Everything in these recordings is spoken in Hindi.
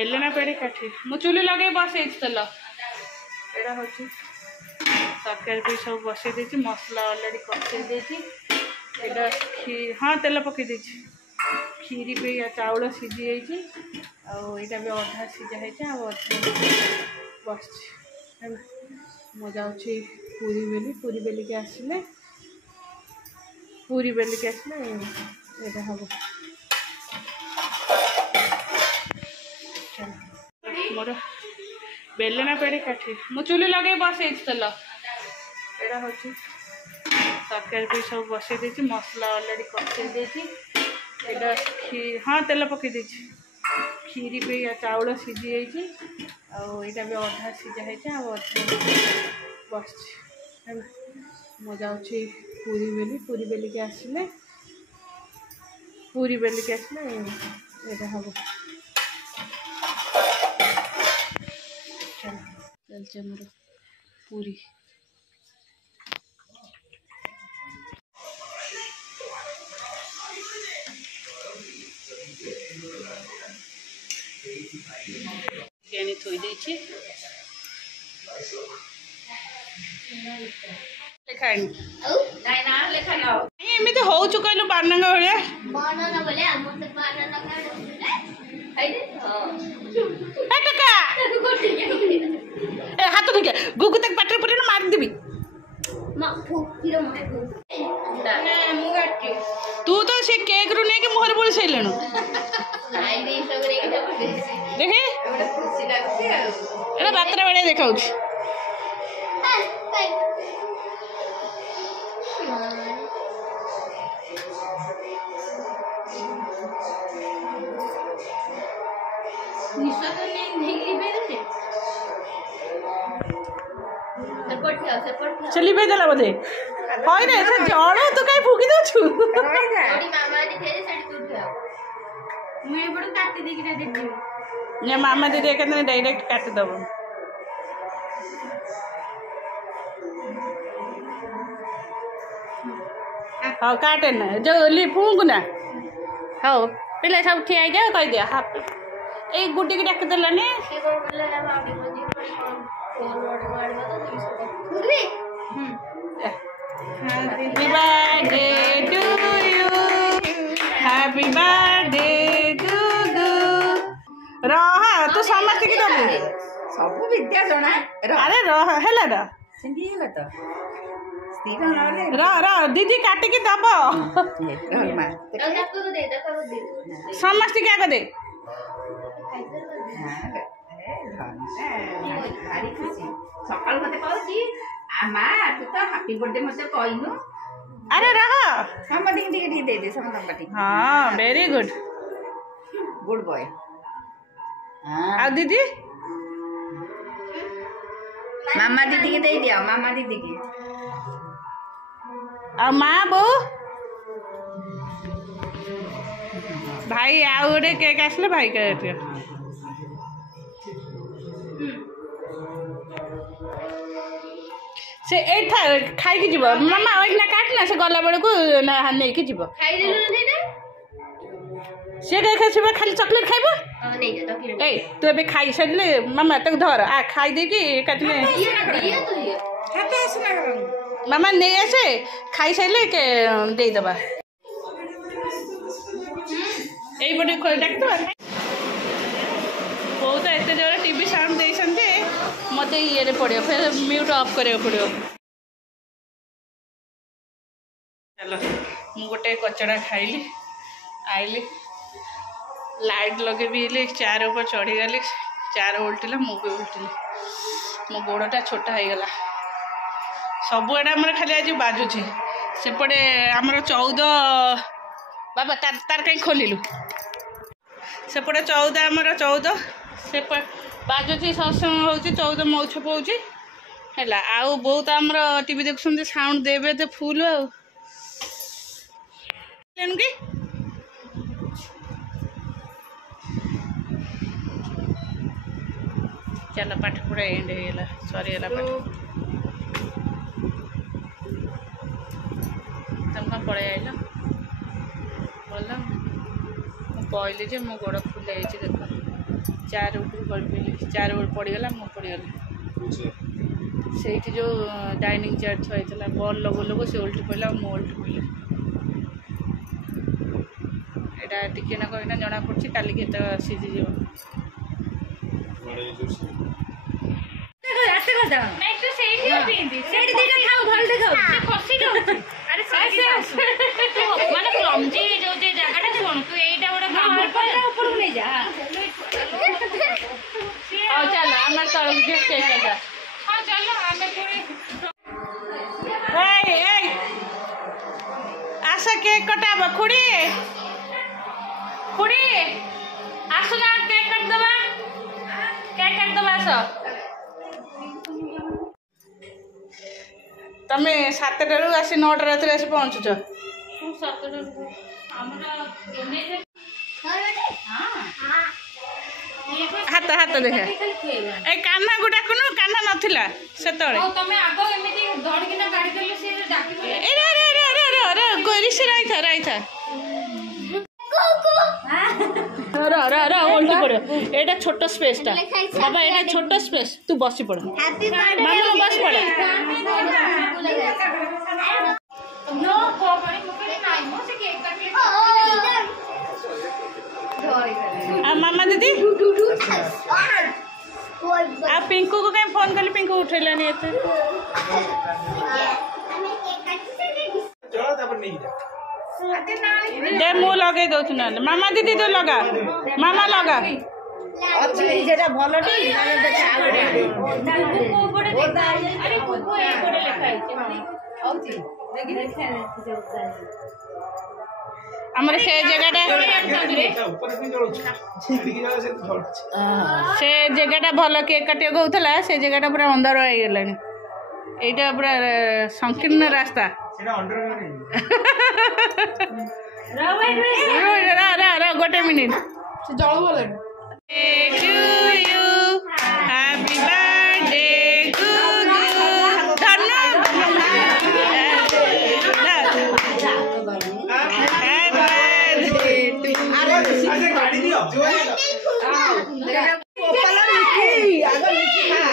बेलना पेड़ी काठी मु चुली लगे बसई तेल एटा हूँ तरकारी भी सब बसई देती मसला अलरेडी कषे देती हाँ तेल पकई देती खीरी भी चाउल सीझी जाइए आईटा भी अधा सीझा है बस मु जाऊँगी पूरी बेली के आसिले यहाँ हम मोर बेलना पेड़ी काठी मु चुली लगे बसई तेल एटा हूँ तरकारी भी सब बसई देती मसला अलरेडी कषे देती हाँ तेल पकई देती खीरी भी चाउल सीझी जाइए आईटा भी अधा सीझा है बस मु जाऊँगी पूरी बेली के आसिले यहाँ हम चलते मोर पूरी बिरयानी थोई देछि लेखानी नाइ ना लेखा ना एमिति हो छु कहलु बानंगा भलिया हम से बानंगा खाइ दे ए टका ए हाथ धके गुगु तक पाटर परे ना मार देबी तू तो से केक रु ने के मोहर बोल सैलेनु देखे एटा बातरा बेले देखाऊ चली पे देला बोधे होय रे से जड़ तू काई फुकी दो छु ओडी मामा दिखे रे सेडी तू मैं बड़ काटी दे कि देखि ने मामा दे दे के डायरेक्ट काट दबो हां काटे ना जो ली फूंक ना हां पहले सब ठिया जा कह दिया हां ए गुड्डी के डाक देला ने से को बोले मामी को जी फोन रोड मारबा तो 200 Happy birthday to you. Happy birthday to you. रह तू समस्त की दबु सब विद्या जणा अरे रह हेला द सिंधी हेला त स्थिर नले रह दीदी काट के दब समस्त क्या को दे भारी खुशी सकाल मते कहूची आमा तू तो हैप्पी बर्थडे मते कहइनु अरे रह हम ठीक दे दे सब नंबर हां वेरी गुड बॉय हां आ दीदी मामा दीदी के दे दिया मामा दीदी के आ मां बो भाई आउ रे केक आसले भाई के दियो से एठा खाई के जीव मामा ओइना काटना से गला बेड़ को ना नै के जीव खाई देलु नै ना से के खाइबा खाली चॉकलेट खाइबो नै जा चॉकलेट ए तू अबे खाई सडले मामा तक धर आ खाई दे की काटने दिया तो ये हाथ आसना मामा नै आसे खाई सडले के दे दबा एई बडे खोल डाक्टर बहुत एते जोर टीवी साउंड देछन्ते मते ये रे पड़ियो फिर म्यूट ऑफ करे पड़ियो चलो मु गोटे कचड़ा खाइली आइली लाइट लगे भी चार ऊपर चढ़ी गली चार उल्टिला मु भी उल्टिली मो गोड़टा छोटा हो गला सबुआड़े आम खाली आज बाजुची सेपटे आमर 14 बाबा तार कहीं खोलु सेपटे 14 आमर 14 से बाजुची सत्संग हो 14 मौछप हो आउ बहुत आमर टीवी देखुं साउंड देवे तो फुल आउ कि चल पाठ पूरा एंड होगा सरीगला पाठ तुम पड़े आइल बोल कहली जे मो गोड़ फुल देख चार उपरू गली चार पड़गला मु पड़गली से जो डाइनिंग चेयर थोड़ा बल लगो लगो से उल्टी पड़ा मु उल्टी पड़ी यहाँ टिके ना कहीं जना पड़ी काली के सीझी ମାନେ କ୍ଲମଜି ଯୋଉ ଯେ ଜାଗାଟା ଶୁଣ ତୁ ଏଇଟା ଗୋଟେ କାମ କର ଉପରକୁ ନେଇ ଯା ହଉ ଚାଲ ଆମେ ତଳକୁ ଯିବା କେକ୍ କାଟା ହଁ ଚାଲ ଆମେ ଏଇ ଏଇ ଆସ କେକ୍ କଟାବ ଖୁଡ଼ି ଖୁଡ଼ି ଆସୁନା କେକ୍ କାଟିଦବା ଆସ ତମେ 7ଟାରୁ ଆସି 9ଟା ରାତିରେ ଆସି ପହଞ୍ଚୁଛ ହାତ ହାତ ଦେଖା ଏ କାହ୍ନାକୁ ଡାକୁନୁ କାହ୍ନା ନଥିଲା ସେତେବେଳେ ରହିଥା ଓଲ୍ଟି ପଡ ଏଇଟା ଛୋଟ ସ୍ପେସଟା ବାବା ଏଇଟା ଛୋଟ ସ୍ପେସ ତୁ ବସି ପଡ ମାମା ବସି ପଡ मामा दीदी आ पिंकू को कहीं फोन कली पिंकू उठेलानी एते दे मु लगे दउथु ना मामा दीदी तो लगा मामा लगा अच्छी जेटा भलटी माने देखा अरे कुकु ए कोडे लेखा है औची देखि देखा है हमर से जगहटा से जगहटा भल केक काटिया कहूला से जगहटा पूरा अंधार हो गलानी एटा पूरा संकीर्ण रास्ता गोटे मिनिट जल गला हैप्पी बर्थडे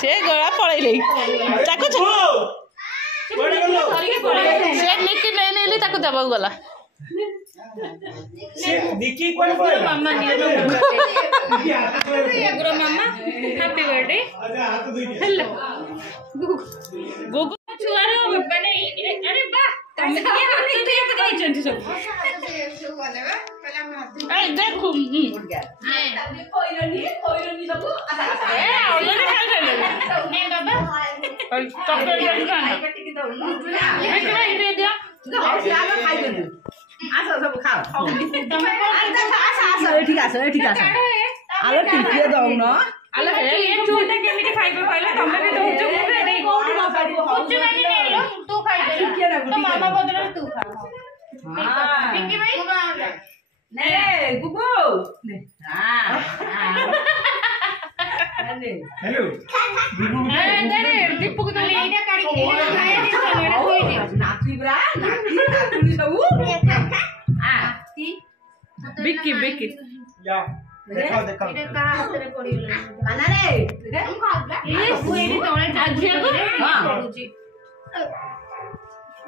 से गला पड़े से निकी नहीं नहीं ताको दबा गला मामा मामा हैप्पी बर्थडे हेलो गुगु छुआर माने अरे बा तमे के हाथ दे के कहचंती सब ए देखु कोइरनी सब ए ऑलरेडी खा गए ने बाबा चॉकलेट खाना काटी दउनु ए दे दिया आलो खाइ देनु आस सब खाओ आस एठी आस आलो टिके दउनु आलो ये छोटा केमिति खाइबो कहला तमे भी दउछु मुरे नहीं कोठी न पाडिबो कुछ नहीं ले तू खाइ दे तो मामा बदला तू खा हां पिंकी भाई ने गुगु ने हां हेलो अरे दीपू को तो लेटा काडी एटा खाया दे एटा कोई दियो नाची ब्रा नाची सब आ बिक्की बिक्की या देखो एटा का हाथ रे पड़िलो काना रे हम खाउला ये कोइडी तळे आजिया को हां पडुची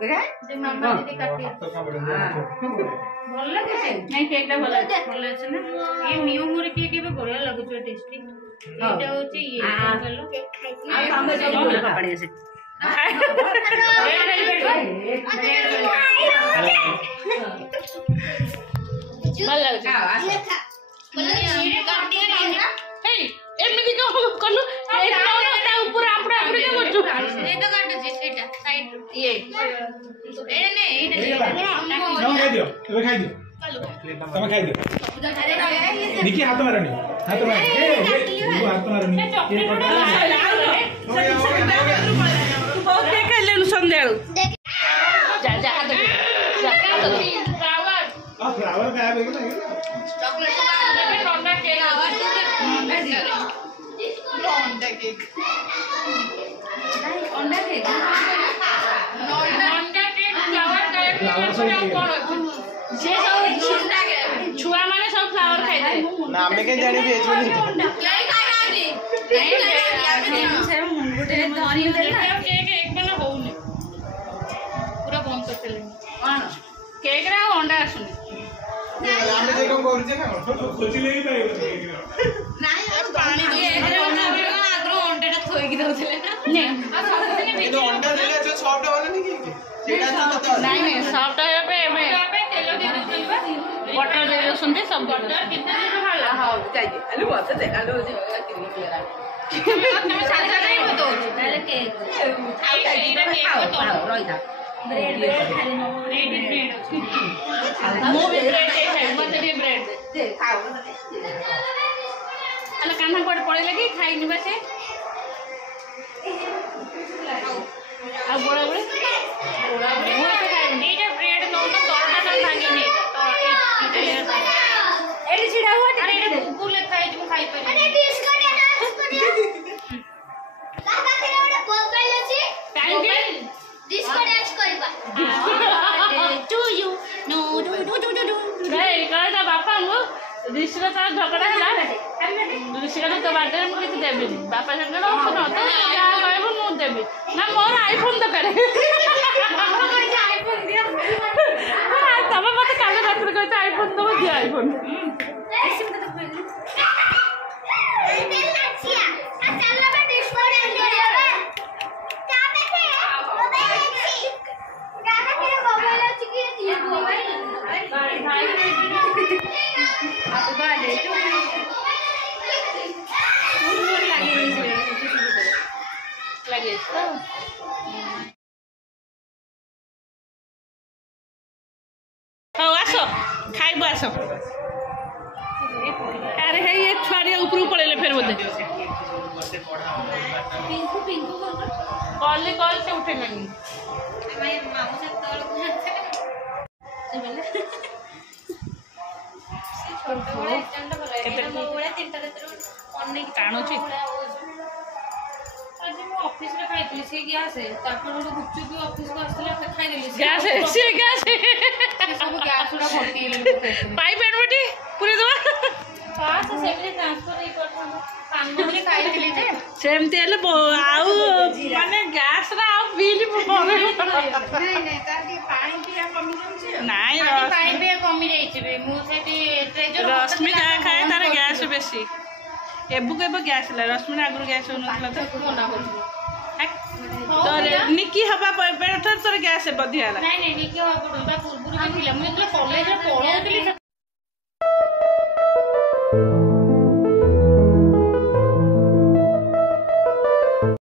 देखा जे मामा दीदी काटी तो का बड़े ଭଲ ଲାଗୁଛି ନାଇଁ କେକଟା ଭଲ ଅଛି ନା ଏ ନିଉ ମୁରି କେକ୍ ଏବେ ବଢିଆ ଲାଗୁଛି ଟେଷ୍ଟି ଏଇଟା ହଉଛି ଇଏ ଭଲ आ हम सब पड़ी से ଭଲ ଲାଗୁଛି ଏମିତି କଲୁ ତା ଉପରେ ଆପଣ ଆପଣ क्या କରୁଛୁ ସେଇଟା କାଟୁଛି ସେଇଟା ସାଇଡ ଇଏ ଏଇଟା ନେ ଏଇଟା ना खाई दियो तबे खाई दियो तमे खाई दियो निकी हाथ मारनी ए हाथ मारनी तू बहुत केक खाइलेनु संध्याळू जा जा हाथ फ्लावर आ फ्लावर का है ना चॉकलेट का ठंडा केक अंडा केक अंडा केक अंडा केक फ्लावर केक फ्लावर सब कौन जे सब छुआ माने सब फ्लावर खाइ दे ना हमें कहीं जाने भेज बोली पूरा बंद करते केक रे अंडा आसुनी हमें जे कम करू जे ना खोजी लेई पाइबो पानी आग्रो अंडेटा थोइकी दउथले ना ने ये तो अंडा देले जो सॉफ्ट वाला नहीं की सेटा तो पता नहीं नहीं सॉफ्ट है पे मैं तेल दे दउथलबा बटर दे दो सुनते सब बटर कितना दे भाला हां चाहिए आलू बहुत है आलू जो कितनी क्लियर है તમે સાચા નહીં બતો એટલે કેક खाओ चाहिए खाओ खाओ रोई था ब्रेड खाली नो ब्रेड ଅଛି मो भी ब्रेड है मत भी ब्रेड दे खाओ अल कान्हा कोड पड़े लगी खाई निबा से आ बोला बोले वो तो खाई ଏଇଟା ବ୍ରେଡ ନଉନ ତଳଟା ତ ଭାଙ୍ଗିନି ତ ଏଠି ଛିଡା ହୁଅ ଆରେ ଏଟା ଗୁଗୁ ଲେଖା ହେଇଛି ମୁଁ ଖାଇ ପାରିବି ଆରେ ବିସ୍କୁଟ ନା ବିସ୍କୁଟ କାକା ଥିଲେ ଗୋଟେ ମୋବାଇଲ ଅଛି କାହିଁକି ବିସ୍କୁଟ ଡ୍ୟାନ୍ସ କରିବା ଟୁ ୟୁ नो डू डू डू डू रे कहता बापा मु ऋषि का झगड़ा है ऋषि का तो बाटे मुझे किसी देवी बापा झगड़ा हो ना तो क्या कहबो मु देवी ना मोर आईफोन तो करे आईफोन दिया तब मत काल रात को आईफोन तो दिया आईफोन लगे तो हाँ आस खाइब आस अरे है ये छुआरिया ऊपर पड़े फिर बोधे पिंकू पिंकू कॉल से उठे लगी मामू से तौल को से बोले से छोटा बड़ा एक्सटेंड कर एटा मो बड़ा तीनटा रे अनेक टाणुची आज मो ऑफिस रे खाइतली से गैस है तापर मोर गुच्चू भी ऑफिस को आसले खाइ देली गैस है सी गैस है सब गैस उड़ा भर्ती ले पाइप एडवटी पूरे दवा पास से भी ट्रांसफर नहीं करता कान में खाइतली जे सेमती हेले आउ माने गैस रा आ बिल पड़े नहीं नहीं तार के पानी पिया कमी जाउची नाइ पानी पिया कमी जाइछि मु सेठी ट्रेजर रश्मि जहाँ खाए तार गैस बेसी एबु केब गैस ला रश्मि आगु गैस होनथला तो मना करछि तो निकी हबा बेटर तोर गैस बधिया ला नहीं नहीं निके हो पडा पूर्व जो थिला मु कॉलेज रे पढौतली